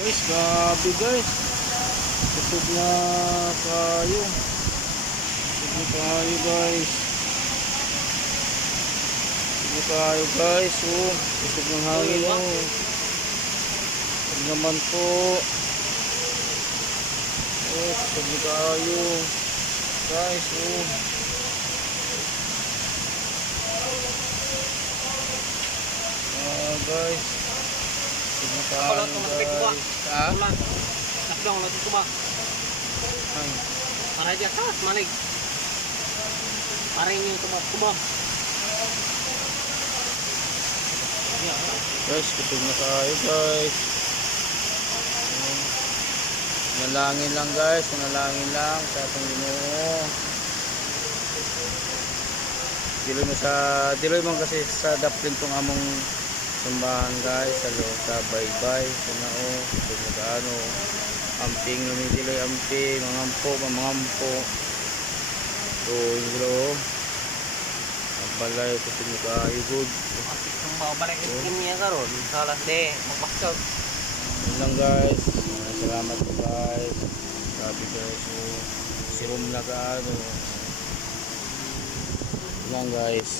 Guys, grabe guys. Kusog na kayo. Kusog na kayo guys. Kusog na kayo guys. Oh, kusog ng hangin oh. Kusog naman po. Oh, kusog na kayo. Guys, oh. Ah, guys. Kusog na Ako lang kayo tumakbit ko ba? guys. Ha? Ulan. Nakdong ulan ko ba? Ay. Para dyan, sas, malig. Para ba? Guys, kusog na tayo guys. Nalangin lang guys, nalangin lang sa atong ginoo. Diloy mo sa, diloy mo kasi sa daplin tong among sambahan guys, sa lo, sa baybay, sa nao, sa mga ano, amping ni diloy amping, mangampo, mamangampo. So, yung dilo, ang balay, na tayo good. Babalik yung skin niya karon. Salas de, magpaskaw. Yun lang guys. Maraming Salamat po guys. Grabe guys. So, si Rom na ka ano. Yun lang guys.